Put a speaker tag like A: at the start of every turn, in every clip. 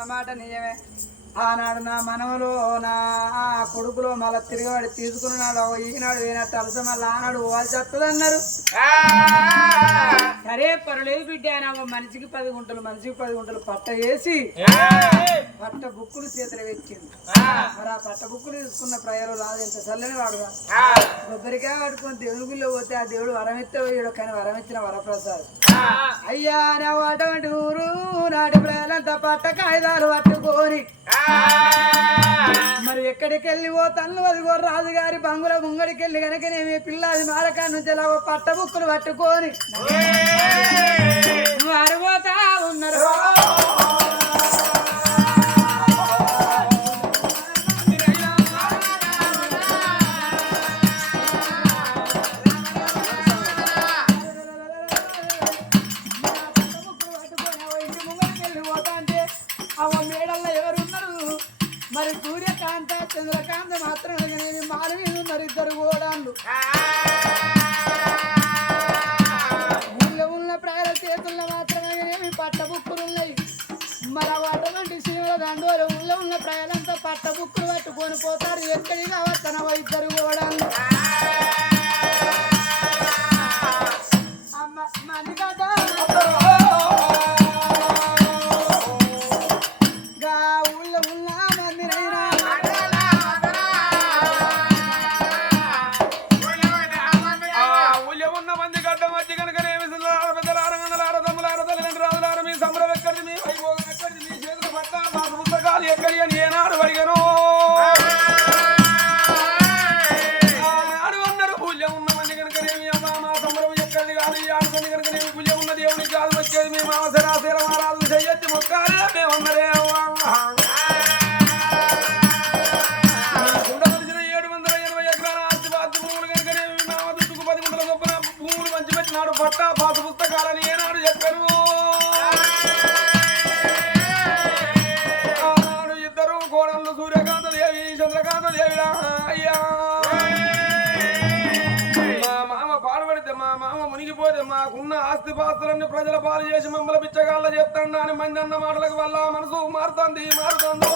A: মামাটা নিয়ে যাবে ఆనాడు నా మనవలో నా ఆ కొడుకులో మళ్ళా తిరగబడి తీసుకున్నాడు ఈనాడు పోయినట్టు అలస మళ్ళీ ఆనాడు పోవాల్సి వస్తుంది అన్నారు సరే పర్లేదు బిడ్డ ఆయన మనిషికి పది గుంటలు మనిషికి పది గుంటలు పట్ట వేసి పట్ట బుక్కులు చేతులు పెట్టింది మరి ఆ పట్ట బుక్కులు తీసుకున్న ప్రయాణం రాదు ఎంత చల్లని వాడుగా కొబ్బరికాయ పట్టుకొని గుళ్ళో పోతే ఆ దేవుడు వరమిత్తే పోయాడు కానీ వరమిచ్చిన వరప్రసాద్. అయ్యా నా అటువంటి ఊరు నాటి ప్రజలంతా పట్ట కాగితాలు పట్టుకొని మరి ఎక్కడికి వెళ్ళి పోతాను అదిగో రాజుగారి బంగుల ముంగడికి వెళ్ళి కనుకనేమి పిల్లాది మాలకా నుంచి ఎలా పట్ట బుక్కులు పట్టుకొని మారిపోతా ఉన్నారు. సీమల ఊళ్ళో ఉన్న ప్రజలంతా పట్ట బుక్కులు పట్టుకొని పోతారు. ఎక్కడికి అవతన ఇద్దరు
B: కూడా. ప్రజల పాలు చేసి మమ్మల్ని బిచ్చగాళ్ళ చేస్తాడు అని మంది అన్న మాటలకు వల్ల మనసు మారుతుంది మారుతుందో.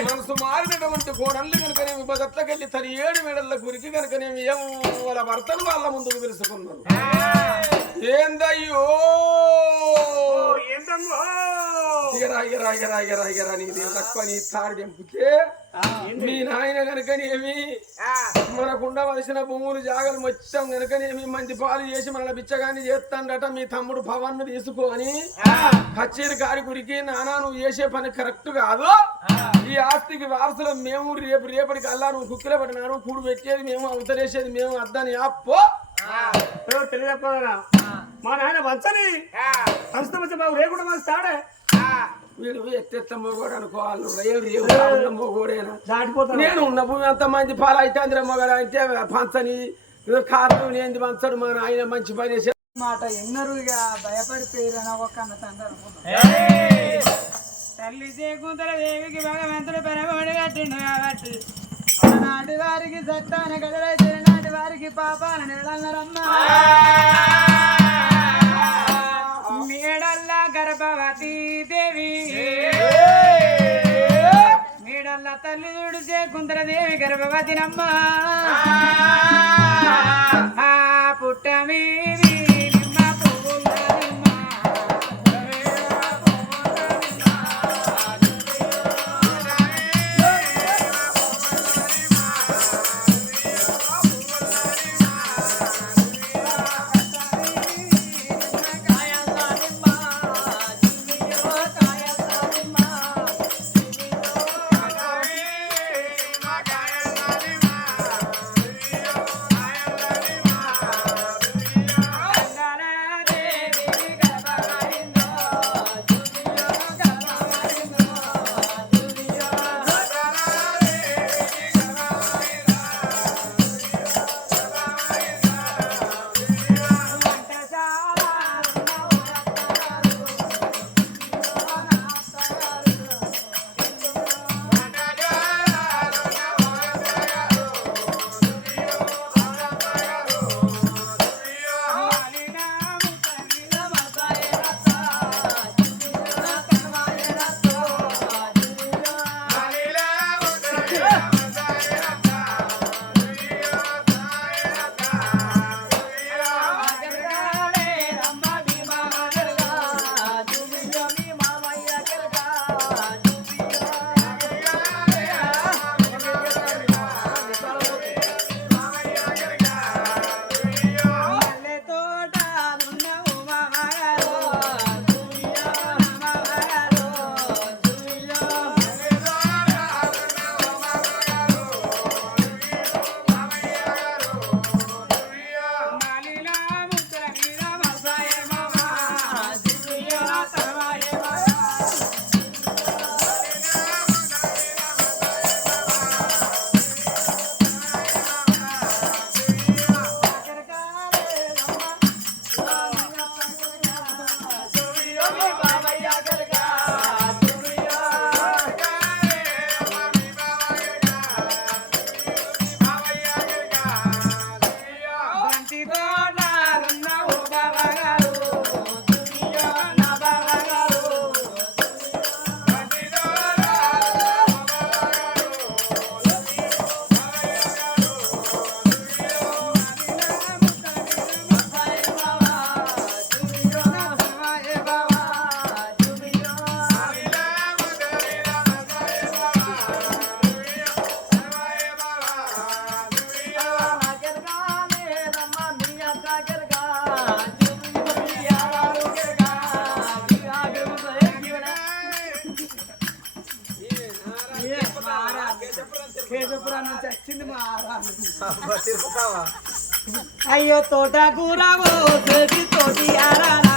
B: మనసు మారినటువంటి కోడళ్ళు కనుకనేమి బగట్లకెళ్ళి తన ఏడు మెడల గురికి కనుకనేమి ఏం వాళ్ళ భర్తను వాళ్ళ ముందుకు పిలుచుకున్నారు ఏందయ్యో? ఇగరా ఇగరా ఇగరా ఇగరా ఇగరా తక్కువ నీ తాడు మీ నాయన కనుకనేమి మనకు ఉండవలసిన భూములు జాగలు మొత్తం కనుకనేమి మంచి పాలు చేసి మన బిచ్చగాన్ని చేస్తాడట మీ తమ్ముడు పవన్ తీసుకొని కచేరి కాడి గురికి నానా నువ్వు చేసే పని కరెక్ట్ కాదు. ఈ ఆస్తికి వారసులు మేము రేపు రేపటికి అల్లా నువ్వు కుక్కిలో పడినారు కూడు పెట్టేది మేము అవతలేసేది మేము అద్దని అప్పో
C: తెలియకపోయినా మా నాయన వంచని. సంస్థ వచ్చి బాబు లేకుండా మన తాడే
B: వీడు ఎత్తెత్త మొగోడు అనుకోవాలి రేవు రేవు మొగోడేనా?
C: దాటిపోతాను
B: నేను ఉన్న భూమి అంత మంది పాలు అయితే మొగడు అయితే పంచని. కారు ఏంది పంచడు మా ఆయన మంచి పని చేసే
A: మాట ఎన్నరు ఇక భయపడిపోయారు అని ఒక అన్న తండ్రి అనుకున్నాను తల్లి చేకూతల దేవికి భగవంతుడు పెనబడి కట్టిండు కాబట్టి నాటి వారికి సత్తాన గడలైతే నాటి వారికి పాపాల నిలన్నరమ్మా గర్భవతి దేవి మేడల్ల తల్లి చూడు చేకుంతల దేవి గర్భవతినమ్మా ఆ పుట్ట మీది కేశపురం నుంచి వచ్చింది మా
D: ఆరాలు
A: అయ్యో తోట కూర తోటి
D: ఆరాలా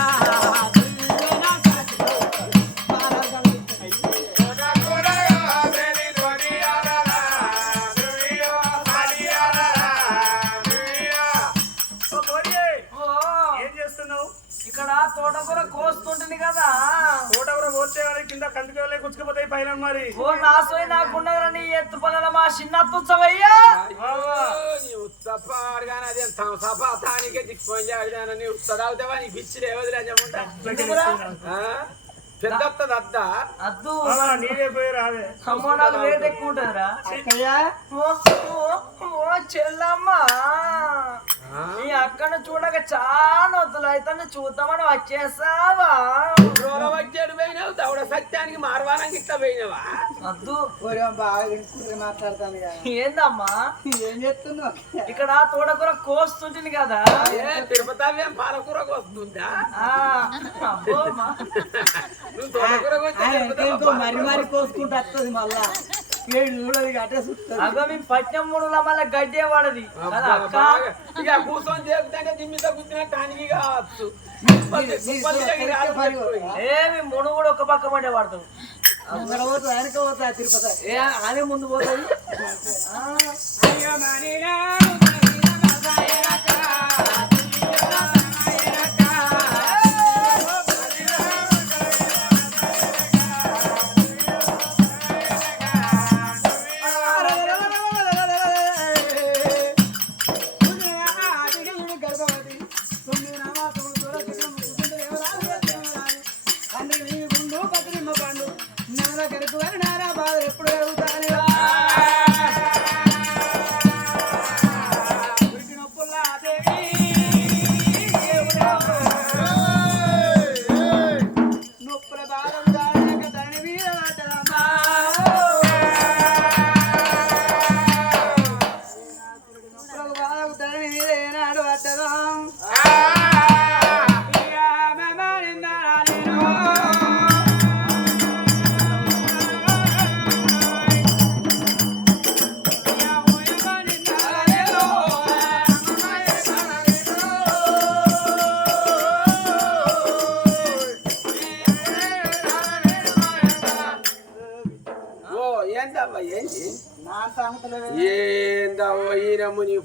D: పనుల మా చిన్న తుచ్చవయ్యా
B: నీ ఉత్తదావుతావా లేవదులే పెద్ద అద్దా
D: అద్దు
C: పోయి
D: అమ్మో నాకు రేట్ ఎక్కువ ఉంటుందిరా ఓ ఓ, ఓ చెల్లమ్మా నీ అక్కను చూడక చాలా వద్దులు. అయితే చూద్దామని వచ్చేసావా?
B: రోల వచ్చాడు పోయినావు. దౌడ సత్యానికి మార్వానంగా ఇట్లా పోయినావా?
D: అద్దు
A: బాగా వినుకుంటే మాట్లాడతాను.
D: ఏందమ్మా?
A: ఏం చెప్తున్నావు
D: ఇక్కడ తోటకూర కోస్తుంటుంది కదా.
B: ఏ తిరుపతి
D: అబ్బో అమ్మా.
B: నువ్వు
A: మరి మరి కోసుకుంటూ వస్తుంది మళ్ళా. ఏడు చూడదు అటే చూస్తుంది
D: అగో మీ పట్నం మూడుల మళ్ళీ గడ్డే పడది. కదా అక్క?
B: బాగా ఇక కూర్చొని చేస్తుంటే దిమ్మిత కూర్చున్న టానికి కావచ్చు. కుప్పలు దగ్గర ఆగిపోయి.
D: ఏమి మును కూడా ఒక పక్క పడే
A: అక్కడ పోతుంది వెనక పోతుంది తిరుపతి.
D: ఏ ఆమె ముందు పోతుంది?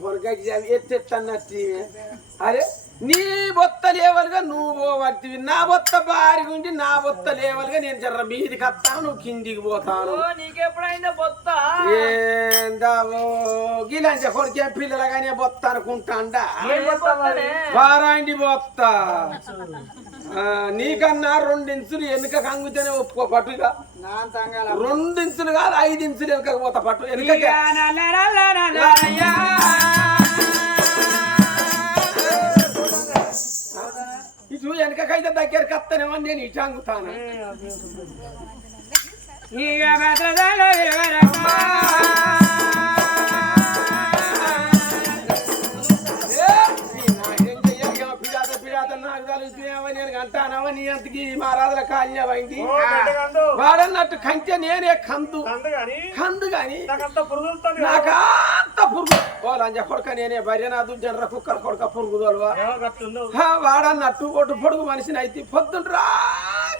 B: పొరగకి ఎత్తెత్తన్నట్టు అరే నీ బొత్త లేవలుగా నువ్వు పోవట్టివి. నా బొత్త బారిగా ఉండి నా బొత్త లేవలుగా నేను జర్ర మీదికి వస్తాను నువ్వు కిందికి పోతాను.
D: ఓ నీకెప్పుడైందో బొత్త?
B: ఏందావో గిలంచ కొడుకే పిల్లలగానే బొత్త అనుకుంటాండా? వారాండి బొత్త. నీకన్నా రెండించులు వెనుక కంగుతేనే ఒప్పుకో పట్టుగా
A: సంగాల
B: రెండించులు కాదు ఐదు ఇంచులు వెనుక పోతా పట్టు ఇటు వెనకకైతే దగ్గరికి వస్తానేమో నేను ఇటు అంగుతాను
A: ఇక వివరమ్మా.
B: అంటానవా నీ అంతకి మా రాజుల కాలినవైంది
C: ఓ గడ్డగండు
B: వాడన్నట్టు కంటే నేనే కందు.
C: కందు గాని? నాకంత
B: పురుగు. ఓ లంజ కొడుక నేనే భార్య నా దుడ్జనర కుక్కర కొడుక పురుగు వాడన్నట్టు ఒడ్డు పొడుగు మనిషిని అయితే పొద్దుండ్రా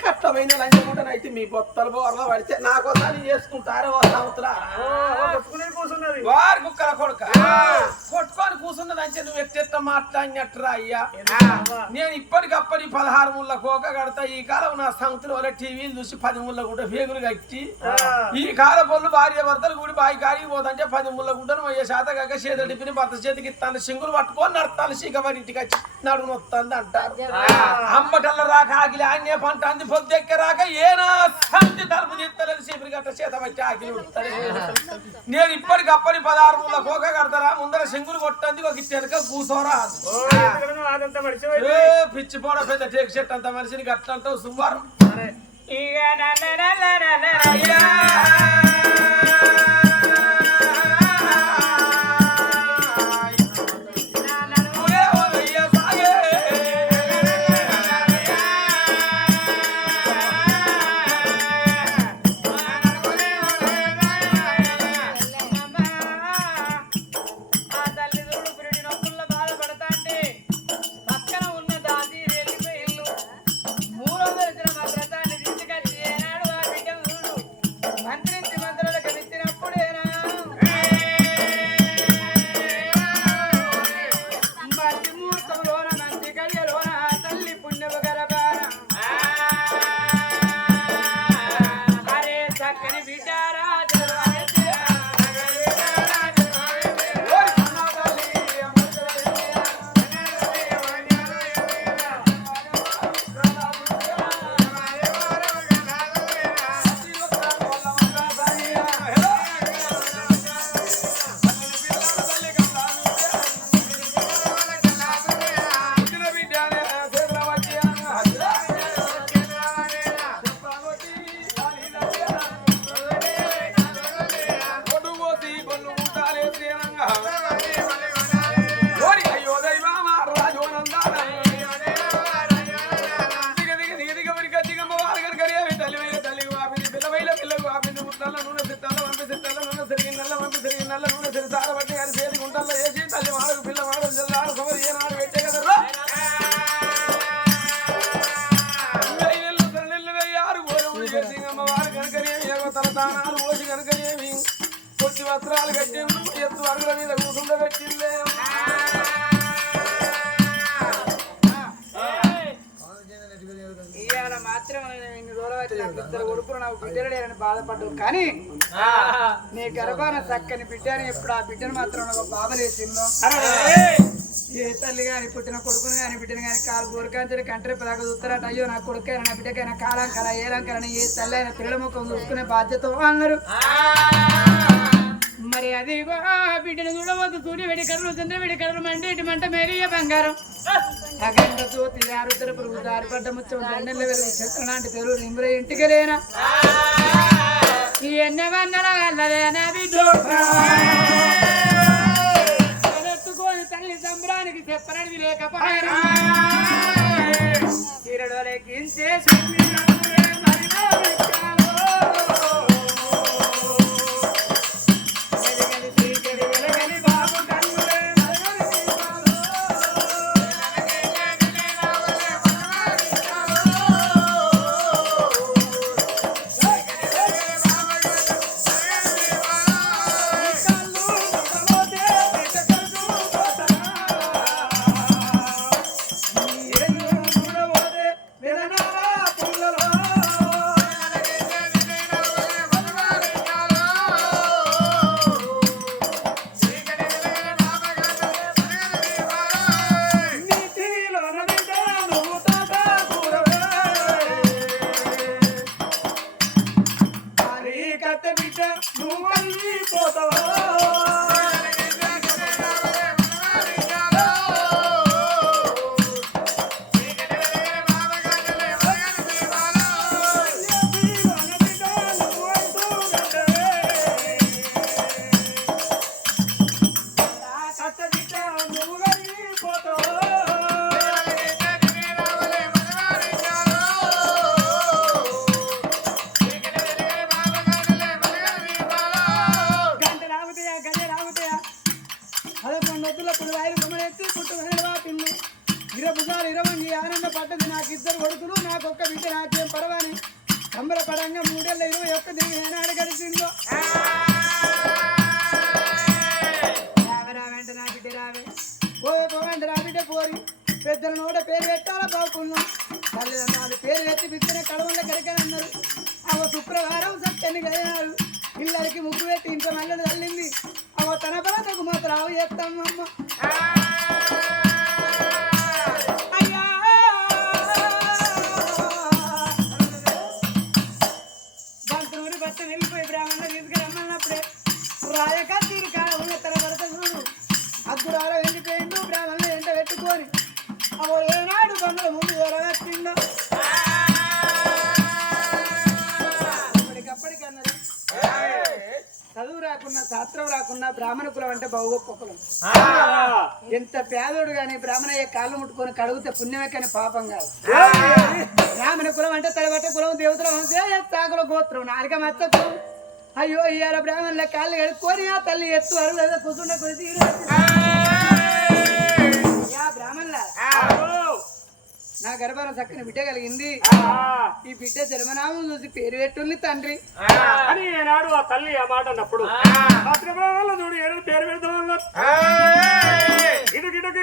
B: కట్టమైన లంచముండనైతే మీ బొత్తలు బోర్ల పడితే నాకోసారి చేసుకుంటారే ఓ సంవత్సరా.
C: కొట్టుకునే కూర్చున్నది
B: వారి కుక్కల కొడుక. కొట్టుకొని కూర్చున్నది అంటే నువ్వు ఎట్టెట్ట మాట్లాడినట్టురా అయ్యా? నేను ఇప్పటికప్పటి పదహారు ముళ్ళ కోక కడతా. ఈ కాలం నా సంగతులు వల్ల టీవీలు చూసి పది ముళ్ళ గుడ్డ వేగులు కట్టి ఈ కాల పళ్ళు భార్య భర్తలు కూడి బాయి కాడికి పోతుంటే పది ముళ్ళ గుడ్డను అయ్యే శాత కాక చేతులు టిప్పిని భర్త చేతికి ఇస్తాను సింగులు పట్టుకొని నడతాను సీకబడి ఇంటికి వచ్చి నడుము నొత్తంది అంటారు. అమ్మటల్ల రాక ఆకిలి ఆన్య పంట అంది పొద్దెక్క రాక ఏనా సంతి తలుపు తీస్తలేదు చీపురు గట్ట చేత పట్టి ఆకిలి నేను ఇప్పటికప్పటి పదహారు ముళ్ళ కోక కడతారా ముందర సింగులు కొట్టంది ఒక ఇచ్చేనక కూసోరా పిచ్చి పోడ పెద్ద టేక్ చెట్టు అంత మనిషిని గట్లంటావు సుమారు
A: ఇక చెట్ల నూనె చెట్టాల వంట చెట్టాల నూనె సరిగి
B: నల్ల వంట సరిగి నల్ల నూనె సరి సారబట్టి గారి చేతి గుంటల్లో వేసి తల్లి మాడకు పిల్ల మాడకు జల్లాడు సమరి ఏ నాడు పెట్టే కదా వస్త్రాలు కట్టి ఎత్తు అడుగుల మీద
A: కూసుండబెట్టి నాకు బిడ్డలు లేరని కానీ నీ గర్భాన చక్కని బిడ్డని ఎప్పుడు ఆ బిడ్డను మాత్రం నాకు బాబలేసిందో ఏ తల్లి గాని పుట్టిన కొడుకుని గాని బిడ్డని గాని కాలు గోరకాంచని కంట్రీ పదాక చూస్తారట. అయ్యో నా కొడుకైనా నా బిడ్డకైనా కాలం కల ఏ రంకరని ఏ తల్లి అయినా పిల్లల ముఖం చూసుకునే బాధ్యత అన్నారు. మరి అది బిడ్డను చూడవద్దు. సూర్య వెడి కర్రలు చంద్ర వెడి కర్రలు మండి ఇటు మంట మేరియ బంగారం. అగంట సూతి ఆరుతర పురుగు దారిపడ్డ ముచ్చం దండల వెలుగు చక్ర లాంటి తెరువు నిమ్ర ఇంటికి లేనా ఈ ఎన్న వందల వెళ్ళలేనా బిడ్డో తల్లి సంబరానికి చెప్పనది లేకపోయారు చీరడోలే గించే మరి సంబరపడంగా మూడేళ్ళ ఇరవై ఒక్క ఏనాడు గడిచిందో. రావే రావంట నా బిడ్డ రావే. పోవే పోవంట నా బిడ్డ పోరి. పెద్దల నోట పేరు పెట్టాలా బాగుకున్నాం తల్లిదండ్రులు పేరు ఎత్తి బిడ్డన కడవల కరికనన్నారు అవ శుక్రవారం సత్యని గయనాడు పిల్లలకి ముగ్గు పెట్టి ఇంట్లో మల్లెలు తల్లింది. అవ తన బాధకు మాత్రం ఆవు చేస్తాం అమ్మ. ఎంత పేదోడు గాని బ్రాహ్మణయ్య కాళ్ళు ముట్టుకొని కడుగుతే పుణ్యమే కానీ పాపం కాదు. బ్రాహ్మణ కులం అంటే తలబట్ట కులం దేవతల తాగుల గోత్రం నాలుక మచ్చ కులం అయ్యో ఇయ్యాల బ్రాహ్మణుల కాళ్ళు కడుక్కొని ఆ తల్లి ఎత్తు అరుగు ఏదో కూర్చుండ కొద్ది బ్రాహ్మణుల. నా గర్భాన చక్కని బిడ్డ కలిగింది. ఈ బిడ్డ జన్మనామం చూసి పేరు పెట్టుంది తండ్రి.
C: అని ఏనాడు ఆ తల్లి ఆ మాట అన్నప్పుడు. చూడు ఏడు పేరు పెడతాం ఇటు గిటకి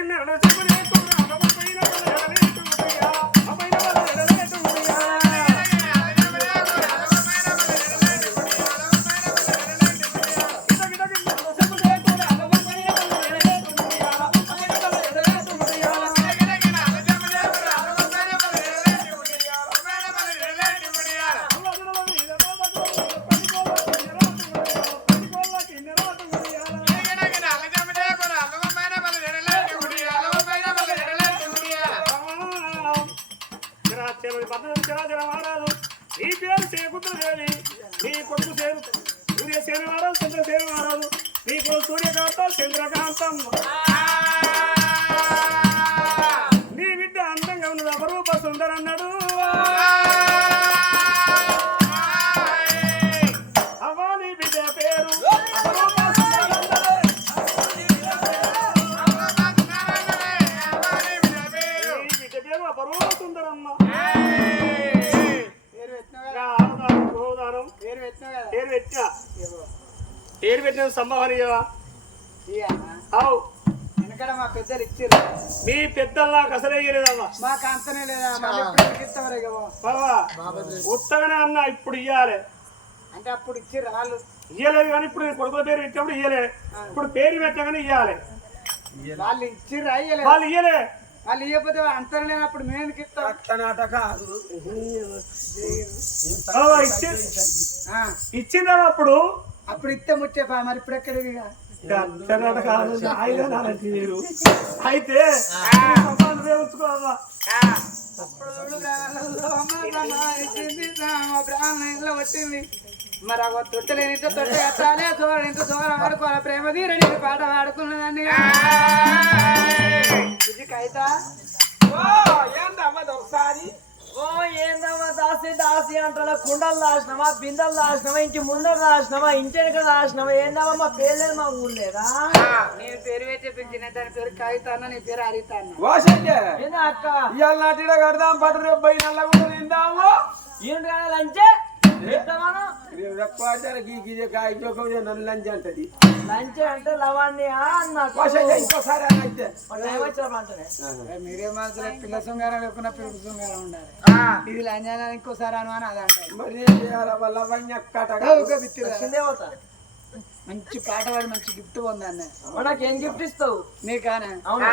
C: సంభవనీయవా? అవు.
A: వెనకడ మా పెద్దలు ఇచ్చిర్రు
C: మీ పెద్దలు నాకు అసలే ఇయ్యలేదమ్మా.
A: మాకు అంతనే లేదా?
C: ఉత్తగానే అన్న ఇప్పుడు ఇయ్యాలి.
A: అంటే అప్పుడు ఇచ్చిర్రు వాళ్ళు.
C: ఇయ్యలేదు కానీ ఇప్పుడు నేను కొడుకుల పేరు పెట్టినప్పుడు ఇయ్యలే. ఇప్పుడు పేరు పెట్టగానే ఇయ్యాలి.
A: వాళ్ళు ఇచ్చిర్రు అయ్యలేదు
C: వాళ్ళు ఇయ్యలే.
A: వాళ్ళు ఇవ్వకపోతే అంతనే లేనప్పుడు మేము ఇస్తాం?
C: ఇచ్చిందా అప్పుడు?
A: అప్పుడు ఇస్తే ముచ్చే పా మరి ఇప్పుడు
C: కాదు, మీరు. అయితే
A: వచ్చింది. మరి ఆ తొట్టలేని తొట్ట ఎత్తాలే దూరం ఇంత దూరం ఆడుకోవాలి? ప్రేమ తీరని పాట పాడుకున్నదాన్ని. ఇది కైతా
B: ఒకసారి
D: ఓ ఏందమ్మా దాసి దాసి అంటాడు. కుండలు దాచినమా బిందెలు దాచినమా ఇంటి ముందర దాచినమా ఇంటి వెనక దాచినమా ఏందమ్మా మా పేర్లేదు మా ఊర్లేదా
A: నేను పేరు పెంచిన దాని పేరు కవిత అన్న నీ పేరు హరిత అన్న
B: వాసంటే
D: ఏందా అక్క?
B: ఇవాళ నాటిడ కడదాం పట్టు రేపు పోయి నల్ల కూడా తిందాము.
D: ఏంటి కదా లంచే చెప్తామాను
B: రేపు తక్కువ గీకి కాయ జోకం నన్ను లంచ్ అంటది.
D: లంచ్ అంటే
B: వాసంటే ఇంకోసారి అని అయితే.
A: మీరే మనసులో పిల్ల శృంగారం లేకుండా పిల్లల శృంగారం ఉండాలి. ఇది లంజానా ఇంకోసారి అను అని అది అంటారు
B: మరి
A: మంచి పాట పాడి మంచి గిఫ్ట్ పొందాను
D: నాకు ఏం గిఫ్ట్ ఇస్తావు?
A: నీకానే.
D: అవును?